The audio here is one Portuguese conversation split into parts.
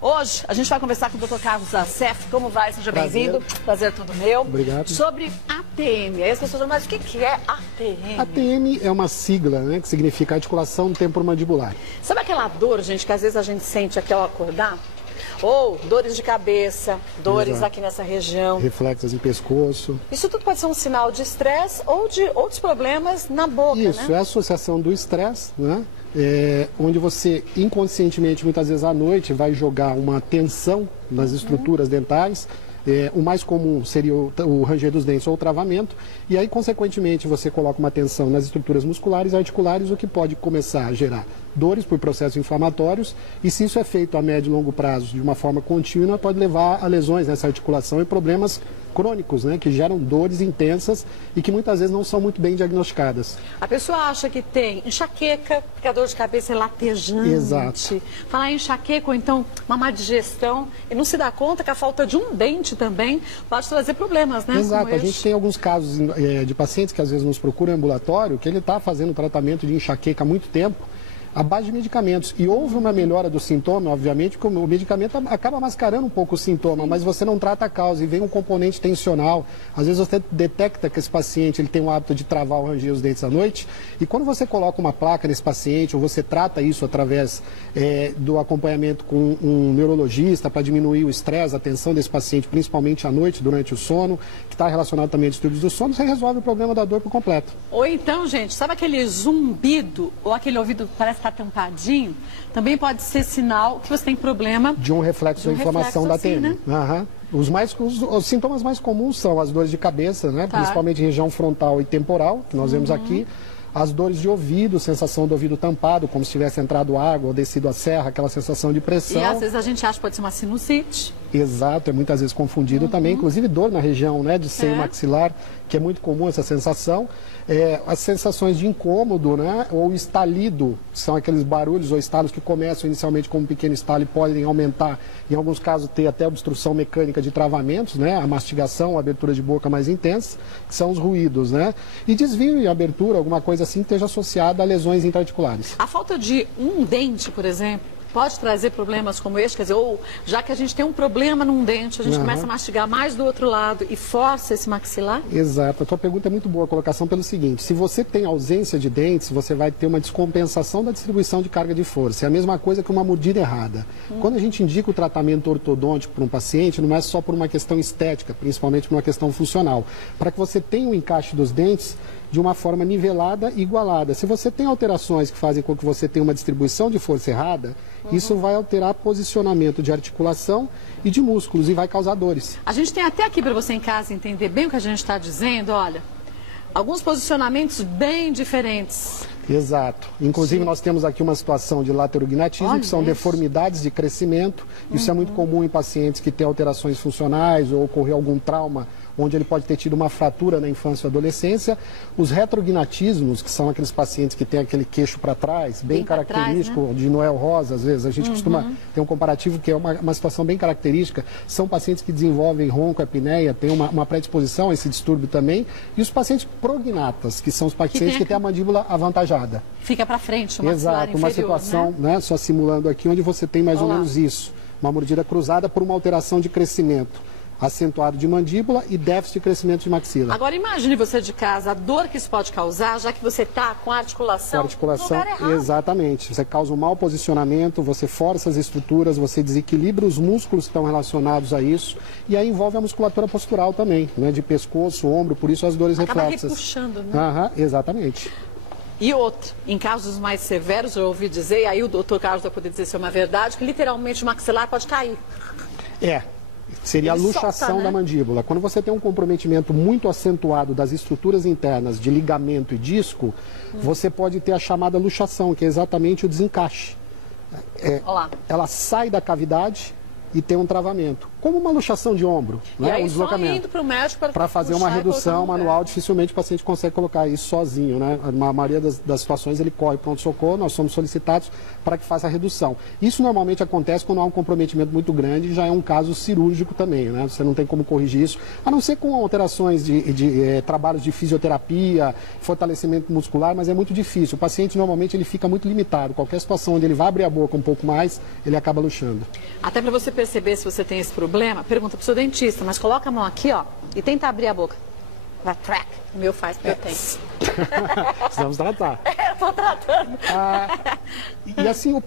Hoje a gente vai conversar com o Dr. Carlos Assef. Como vai? Seja bem-vindo. Prazer todo meu. Obrigado. Sobre ATM. Aí as pessoas falam, mas o que é ATM? ATM é uma sigla, né, que significa articulação temporomandibular. Sabe aquela dor, gente, que às vezes a gente sente aqui ao acordar? Ou dores de cabeça, dores Exato. aqui nessa região. Reflexos em pescoço. Isso tudo pode ser um sinal de estresse ou de outros problemas na boca, Isso, né? é a associação do estresse, né? Onde você inconscientemente, muitas vezes à noite, vai jogar uma tensão nas estruturas dentais. O mais comum seria o ranger dos dentes ou o travamento, e aí, consequentemente, você coloca uma tensão nas estruturas musculares e articulares, o que pode começar a gerar dores por processos inflamatórios, e se isso é feito a médio e longo prazo de uma forma contínua, pode levar a lesões nessa articulação e problemas crônicos, né, que geram dores intensas e que muitas vezes não são muito bem diagnosticadas. A pessoa acha que tem enxaqueca, porque a dor de cabeça é latejante. Exato. Falar em enxaqueca ou então uma má digestão e não se dá conta que a falta de um dente também pode trazer problemas, né? Exato. A gente tem alguns casos de pacientes que às vezes nos procuram em ambulatório, que ele está fazendo tratamento de enxaqueca há muito tempo, à base de medicamentos. E houve uma melhora do sintoma, obviamente, porque o medicamento acaba mascarando um pouco o sintoma, mas você não trata a causa e vem um componente tensional. Às vezes você detecta que esse paciente ele tem o hábito de travar ou ranger os dentes à noite, e quando você coloca uma placa nesse paciente, ou você trata isso através do acompanhamento com um neurologista para diminuir o estresse, a tensão desse paciente, principalmente à noite, durante o sono, que está relacionado também a distúrbios do sono, você resolve o problema da dor por completo. Ou então, gente, sabe aquele zumbido ou aquele ouvido que parece estar tampadinho? Também pode ser sinal que você tem problema de um reflexo da inflamação da assim, ATM. né? Aham. Os sintomas mais comuns são as dores de cabeça, né? Tá. Principalmente região frontal e temporal, que nós vemos aqui. As dores de ouvido, sensação do ouvido tampado, como se tivesse entrado água ou descido a serra, aquela sensação de pressão. E às vezes a gente acha que pode ser uma sinusite. Exato, é muitas vezes confundido também, inclusive dor na região, né, de seio maxilar, que é muito comum essa sensação. As sensações de incômodo, né, ou estalido, são aqueles barulhos ou estalos que começam inicialmente como um pequeno estalo e podem aumentar, em alguns casos ter até obstrução mecânica de travamentos, né, a mastigação, a abertura de boca mais intensa, que são os ruídos, né, e desvio e abertura, alguma coisa assim que esteja associada a lesões intraarticulares. A falta de um dente, por exemplo, pode trazer problemas como este, quer dizer, ou já que a gente tem um problema num dente, a gente começa a mastigar mais do outro lado e força esse maxilar? Exato. A tua pergunta é muito boa, a colocação pelo seguinte: se você tem ausência de dentes, você vai ter uma descompensação da distribuição de carga de força. É a mesma coisa que uma mordida errada. Quando a gente indica o tratamento ortodôntico para um paciente, não é só por uma questão estética, principalmente por uma questão funcional. Para que você tenha o encaixe dos dentes de uma forma nivelada e igualada. Se você tem alterações que fazem com que você tenha uma distribuição de força errada, isso vai alterar posicionamento de articulação e de músculos e vai causar dores. A gente tem até aqui para você em casa entender bem o que a gente está dizendo, olha, alguns posicionamentos bem diferentes. Exato. Inclusive, nós temos aqui uma situação de laterognatismo, Olha que são isso. deformidades de crescimento. Isso é muito comum em pacientes que têm alterações funcionais ou ocorreu algum trauma onde ele pode ter tido uma fratura na infância ou adolescência. Os retrognatismos, que são aqueles pacientes que têm aquele queixo para trás, bem característico, trás, né? de Noel Rosa, às vezes. A gente costuma ter um comparativo que é uma situação bem característica. São pacientes que desenvolvem roncoapneia, têm uma predisposição a esse distúrbio também. E os pacientes prognatas, que são os pacientes que têm a mandíbula avantajada. Fica para frente, o maxilar Exato, uma inferior, situação, né? só simulando aqui, onde você tem mais ou menos isso. Uma mordida cruzada por uma alteração de crescimento acentuado de mandíbula e déficit de crescimento de maxila. Agora imagine você de casa, a dor que isso pode causar, já que você está com a articulação, no lugar errado. Exatamente. Você causa um mau posicionamento, você força as estruturas, você desequilibra os músculos que estão relacionados a isso, e aí envolve a musculatura postural também, né, de pescoço, ombro, por isso as dores reflexas. Acaba repuxando, né? Exatamente. E outra, em casos mais severos, eu ouvi dizer, e aí o doutor Carlos vai poder dizer se é uma verdade, que literalmente o maxilar pode cair. Seria Ele a luxação solta, né? da mandíbula. Quando você tem um comprometimento muito acentuado das estruturas internas de ligamento e disco, você pode ter a chamada luxação, que é exatamente o desencaixe. Olá. Ela sai da cavidade e tem um travamento. como uma luxação de ombro, né? aí, Um deslocamento. só indo para o médico para fazer uma redução manual, dificilmente o paciente consegue colocar isso sozinho, né? Na maioria das situações ele corre pronto-socorro, nós somos solicitados para que faça a redução. Isso normalmente acontece quando há um comprometimento muito grande e já é um caso cirúrgico também, né? Você não tem como corrigir isso, a não ser com alterações de trabalhos de fisioterapia, fortalecimento muscular, mas é muito difícil. O paciente normalmente ele fica muito limitado. Qualquer situação onde ele vai abrir a boca um pouco mais, ele acaba luxando. Até para você perceber se você tem esse problema, pergunta para o seu dentista, mas coloca a mão aqui, ó, e tenta abrir a boca. Vai, track. O meu faz, porque eu tenho. Precisamos tratar. Eu estou tratando. E assim, o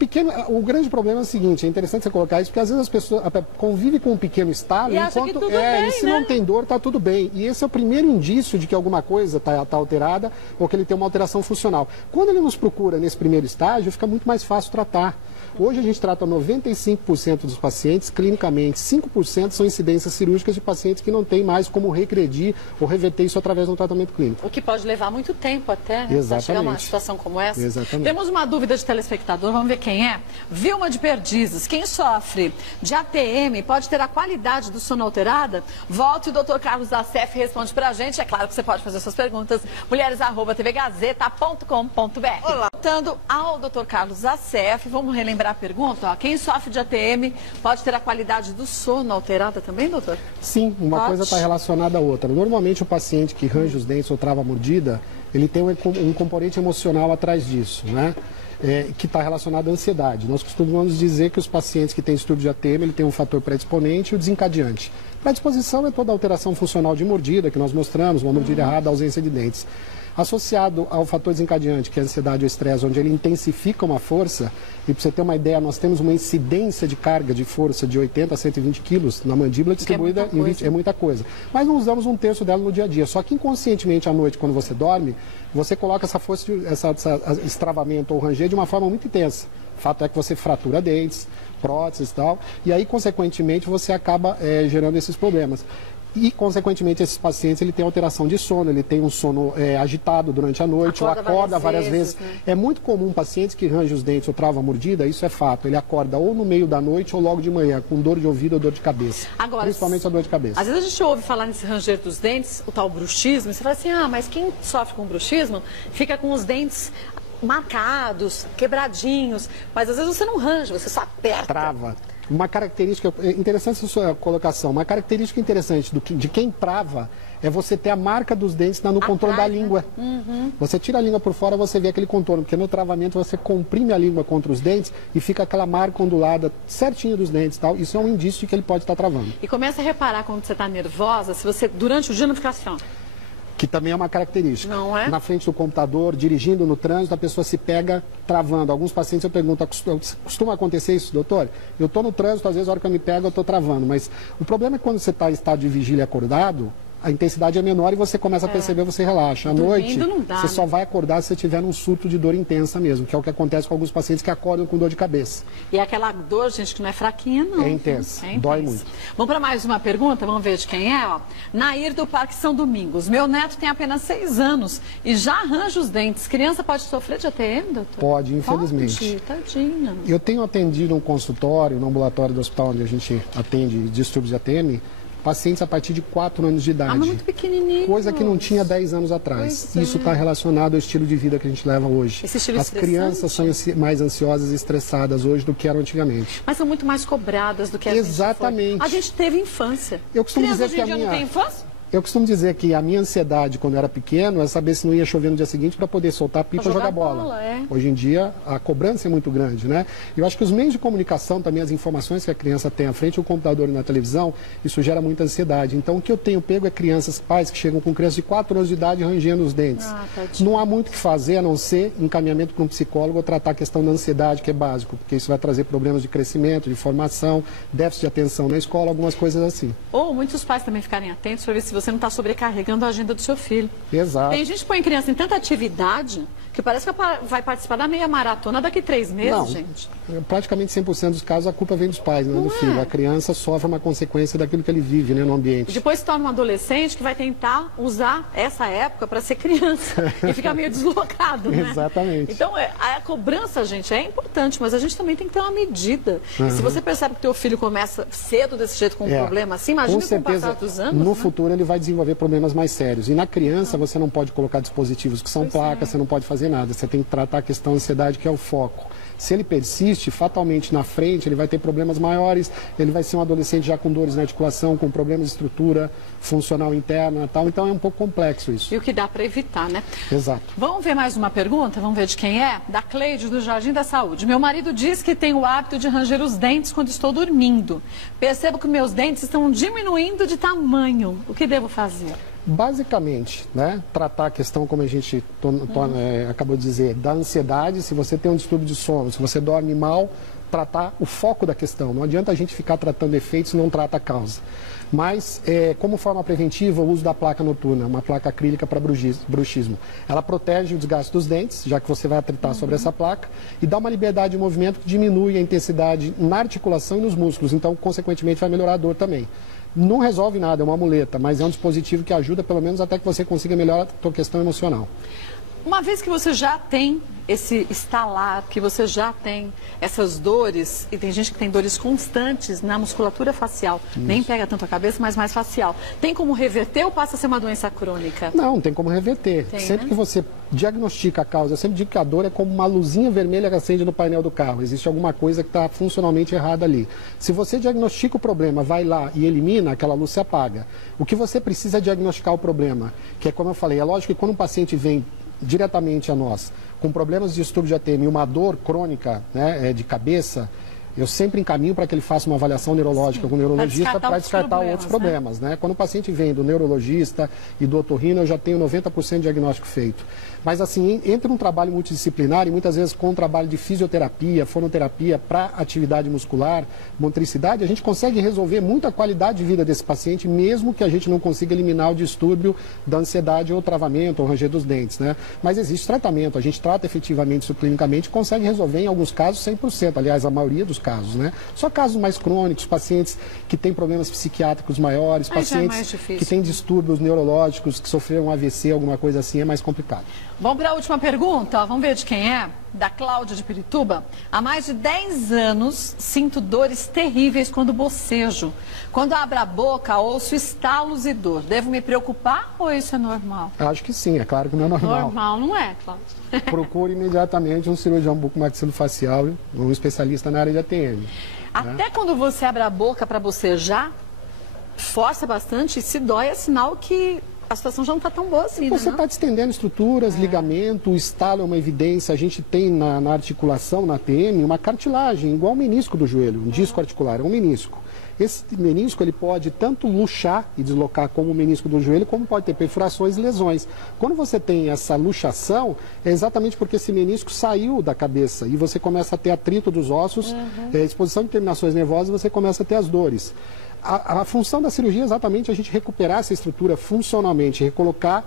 grande problema é o seguinte, é interessante você colocar isso, porque às vezes as pessoas convivem com um pequeno estalo, e enquanto tudo bem, e se né? não tem dor, está tudo bem. E esse é o primeiro indício de que alguma coisa está alterada ou que ele tem uma alteração funcional. Quando ele nos procura nesse primeiro estágio, fica muito mais fácil tratar. Hoje a gente trata 95% dos pacientes clinicamente, 5% são incidências cirúrgicas de pacientes que não têm mais como regredir ou reverter isso através de um tratamento clínico. O que pode levar muito tempo até, né? Exatamente. Para chegar a uma situação como essa. Exatamente. Temos uma dúvida de telespectador, vamos ver quem é. Vilma de Perdizes, quem sofre de ATM pode ter a qualidade do sono alterada? Volte o Dr. Carlos Zassef responde pra gente. É claro que você pode fazer suas perguntas. mulheres@tvgazeta.com.br. Olá. Voltando ao Dr. Carlos Zassef, vamos relembrar a pergunta. Ó. Quem sofre de ATM pode ter a qualidade do sono alterada também, doutor? Sim, uma coisa está relacionada à outra. Normalmente o paciente que range os dentes ou trava a mordida, ele tem um componente emocional atrás disso, né? Que está relacionado à ansiedade. Nós costumamos dizer que os pacientes que têm distúrbio de ATM, ele tem um fator predisponente e o desencadeante. Predisposição é toda alteração funcional de mordida, que nós mostramos, uma mordida errada, ausência de dentes. Associado ao fator desencadeante, que é a ansiedade ou estresse, onde ele intensifica uma força, e para você ter uma ideia, nós temos uma incidência de carga de força de 80 a 120 quilos na mandíbula distribuída em 20, é muita coisa. Mas não usamos um terço dela no dia a dia. Só que inconscientemente à noite, quando você dorme, você coloca essa força, esse travamento ou ranger de uma forma muito intensa. O fato é que você fratura dentes, próteses e tal, e aí, consequentemente, você acaba gerando esses problemas. E, consequentemente, esses pacientes ele tem alteração de sono, ele tem um sono agitado durante a noite, ou acorda várias vezes. Né? É muito comum pacientes que rangem os dentes ou trava a mordida, isso é fato. Ele acorda ou no meio da noite ou logo de manhã, com dor de ouvido ou dor de cabeça. Agora, principalmente a dor de cabeça. Às vezes a gente ouve falar nesse ranger dos dentes, o tal bruxismo, e você fala assim, mas quem sofre com bruxismo fica com os dentes marcados, quebradinhos, mas às vezes você não range, você só aperta. Trava. Uma característica, interessante a sua colocação, uma característica interessante de quem trava é você ter a marca dos dentes no contorno da língua. Uhum. Você tira a língua por fora, você vê aquele contorno, porque no travamento você comprime a língua contra os dentes e fica aquela marca ondulada certinho dos dentes, tal. Isso é um indício de que ele pode estar travando. E começa a reparar quando você está nervosa, se você durante o dia não ficar assim, ó. Que também é uma característica. Não é? Na frente do computador, dirigindo no trânsito, a pessoa se pega travando. Alguns pacientes eu pergunto, costuma acontecer isso, doutor? Eu estou no trânsito, às vezes a hora que eu me pego eu estou travando. Mas o problema é que quando você está em estado de vigília acordado, a intensidade é menor e você começa a perceber, você relaxa. À noite, você só vai acordar se você tiver um surto de dor intensa mesmo, que é o que acontece com alguns pacientes que acordam com dor de cabeça. E aquela dor, gente, que não é fraquinha, não. É intensa, dói muito. Vamos para mais uma pergunta, vamos ver de quem é, ó. Nair do Parque São Domingos. Meu neto tem apenas 6 anos e já arranja os dentes. Criança pode sofrer de ATM, doutor? Pode, infelizmente. Pode, tadinha. Eu tenho atendido um consultório, no ambulatório do hospital onde a gente atende distúrbios de ATM, pacientes a partir de 4 anos de idade. Mas muito pequenininho. Coisa que não tinha 10 anos atrás. Isso está relacionado ao estilo de vida que a gente leva hoje. Esse estilo As crianças são mais ansiosas e estressadas hoje do que eram antigamente. Mas são muito mais cobradas do que a Exatamente. gente foi. A gente teve infância. Eu costumo dizer que não tem infância? Eu costumo dizer que a minha ansiedade quando eu era pequeno é saber se não ia chover no dia seguinte para poder soltar pipa e jogar bola. Hoje em dia a cobrança é muito grande, né? Eu acho que os meios de comunicação, também as informações que a criança tem à frente, o computador e na televisão, isso gera muita ansiedade. Então o que eu tenho pego é crianças, pais que chegam com crianças de 4 anos de idade rangendo os dentes. Não há muito o que fazer a não ser encaminhamento para um psicólogo ou tratar a questão da ansiedade, que é básico, porque isso vai trazer problemas de crescimento, de formação, déficit de atenção na escola, algumas coisas assim. Ou muitos pais também ficarem atentos para ver se você não está sobrecarregando a agenda do seu filho. Exato. Tem gente que põe criança em tanta atividade que parece que vai participar da meia maratona daqui 3 meses, não, gente. Praticamente 100% dos casos a culpa vem dos pais, não do filho. A criança sofre uma consequência daquilo que ele vive, né, no ambiente. E depois se torna um adolescente que vai tentar usar essa época para ser criança e fica meio deslocado, né? Exatamente. Então, a cobrança, gente, é importante, mas a gente também tem que ter uma medida. E se você percebe que teu filho começa cedo desse jeito com um problema assim, imagina com o passar dos anos. No futuro ele vai desenvolver problemas mais sérios. E na criança você não pode colocar dispositivos que são placas, você não pode fazer nada. Você tem que tratar a questão da ansiedade, que é o foco. Se ele persiste, fatalmente na frente, ele vai ter problemas maiores, ele vai ser um adolescente já com dores na articulação, com problemas de estrutura funcional interna e tal. Então é um pouco complexo isso. E o que dá para evitar, né? Exato. Vamos ver mais uma pergunta? Vamos ver de quem é? Da Cleide, do Jardim da Saúde. Meu marido diz que tem o hábito de ranger os dentes quando estou dormindo. Percebo que meus dentes estão diminuindo de tamanho. O que devo fazer? Basicamente, né, tratar a questão, como a gente acabou de dizer, da ansiedade. Se você tem um distúrbio de sono, se você dorme mal, tratar o foco da questão. Não adianta a gente ficar tratando efeitos e não trata a causa. Mas, como forma preventiva, o uso da placa noturna, uma placa acrílica para bruxismo. Ela protege o desgaste dos dentes, já que você vai atritar sobre essa placa, e dá uma liberdade de movimento que diminui a intensidade na articulação e nos músculos. Então, consequentemente, vai melhorar a dor também. Não resolve nada, é uma muleta, mas é um dispositivo que ajuda pelo menos até que você consiga melhorar a sua questão emocional. Uma vez que você já tem esse estalar, que você já tem essas dores, e tem gente que tem dores constantes na musculatura facial, nem pega tanto a cabeça, mas mais facial. Tem como reverter ou passa a ser uma doença crônica? Não tem como reverter. Sempre que você diagnostica a causa, eu sempre digo que a dor é como uma luzinha vermelha que acende no painel do carro. Existe alguma coisa que está funcionalmente errada ali. Se você diagnostica o problema, vai lá e elimina, aquela luz se apaga. O que você precisa é diagnosticar o problema, que é como eu falei, é lógico que quando um paciente vem diretamente a nós, com problemas de distúrbio de ATM e uma dor crônica, né, de cabeça, eu sempre encaminho para que ele faça uma avaliação neurológica com o neurologista para descartar outros problemas. Né? Quando o paciente vem do neurologista e do otorrino, eu já tenho 90% de diagnóstico feito. Mas assim, entra um trabalho multidisciplinar e muitas vezes com um trabalho de fisioterapia, fonoterapia para atividade muscular, motricidade, a gente consegue resolver muito a qualidade de vida desse paciente, mesmo que a gente não consiga eliminar o distúrbio da ansiedade ou travamento ou ranger dos dentes. Né? Mas existe tratamento, a gente trata efetivamente isso clinicamente e consegue resolver em alguns casos 100%, aliás, a maioria dos casos. Né? Só casos mais crônicos, pacientes que têm problemas psiquiátricos maiores, pacientes que têm distúrbios neurológicos, que sofreram um AVC, alguma coisa assim, é mais complicado. Vamos para a última pergunta, vamos ver de quem é? Da Cláudia de Pirituba. Há mais de 10 anos sinto dores terríveis quando bocejo. Quando abro a boca, ouço estalos e dor. Devo me preocupar ou isso é normal? Acho que sim, é claro que não é normal. Normal não é, Cláudia. Procure imediatamente um cirurgião bucomaxilofacial, um especialista na área de ATM. Até quando você abre a boca para bocejar, força bastante e se dói é sinal que a situação já não está tão boa assim, Você está distendendo estruturas, ligamento, o estalo é uma evidência. A gente tem na articulação, na ATM, uma cartilagem, igual o menisco do joelho, um disco articular, é um menisco. Esse menisco ele pode tanto luxar e deslocar como o menisco do joelho, como pode ter perfurações e lesões. Quando você tem essa luxação, é exatamente porque esse menisco saiu da cabeça e você começa a ter atrito dos ossos, exposição de terminações nervosas, você começa a ter as dores. A função da cirurgia é exatamente a gente recuperar essa estrutura funcionalmente, recolocar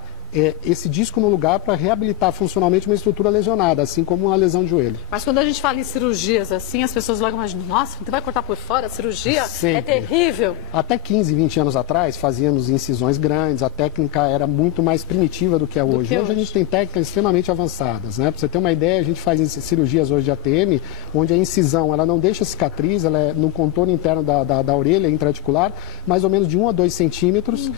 esse disco no lugar para reabilitar funcionalmente uma estrutura lesionada, assim como uma lesão de joelho. Mas quando a gente fala em cirurgias assim, as pessoas logo imaginam, nossa, você vai cortar por fora a cirurgia? Sempre. É terrível. Até 15, 20 anos atrás, fazíamos incisões grandes, a técnica era muito mais primitiva do que é hoje. Hoje a gente tem técnicas extremamente avançadas, né? Para você ter uma ideia, a gente faz cirurgias hoje de ATM, onde a incisão ela não deixa cicatriz, ela é no contorno interno da orelha intraarticular, mais ou menos de 1 a 2 centímetros.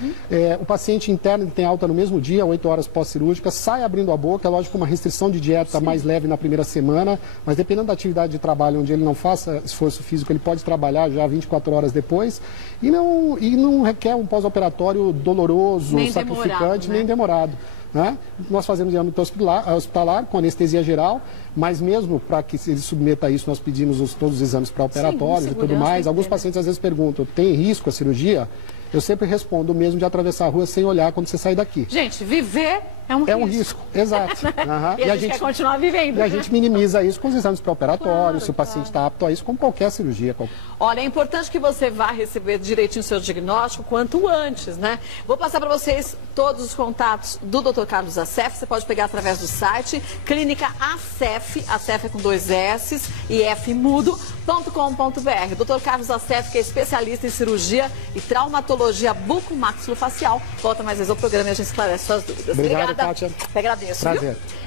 O paciente interno ele tem alta no mesmo dia, 8 horas pós-cirúrgica, sai abrindo a boca, é lógico, uma restrição de dieta mais leve na primeira semana, mas dependendo da atividade de trabalho, onde ele não faça esforço físico, ele pode trabalhar já 24 horas depois e não requer um pós-operatório doloroso, nem sacrificante, demorado, né? nem demorado. Né? Nós fazemos em âmbito hospitalar, com anestesia geral, mas mesmo para que ele submeta isso, nós pedimos todos os exames pré-operatórios e tudo mais. Alguns pacientes às vezes perguntam, tem risco a cirurgia? Eu sempre respondo mesmo de atravessar a rua sem olhar quando você sai daqui. Gente, viver é um risco. É um risco, exato. E a gente quer continuar vivendo. E a gente minimiza isso com os exames pré-operatórios, se o paciente está apto a isso, como qualquer cirurgia. Olha, é importante que você vá receber direitinho o seu diagnóstico quanto antes, né? Vou passar para vocês todos os contatos do Dr. Carlos Assef. Você pode pegar através do site Clínica Assef, Assef é com 2 S e F mudo.com.br. Dr. Carlos Assef, que é especialista em cirurgia e traumatologia bucomaxilofacial. Volta mais vezes ao programa e a gente esclarece suas dúvidas. Obrigado, Kátia. Te agradeço. Prazer. Viu?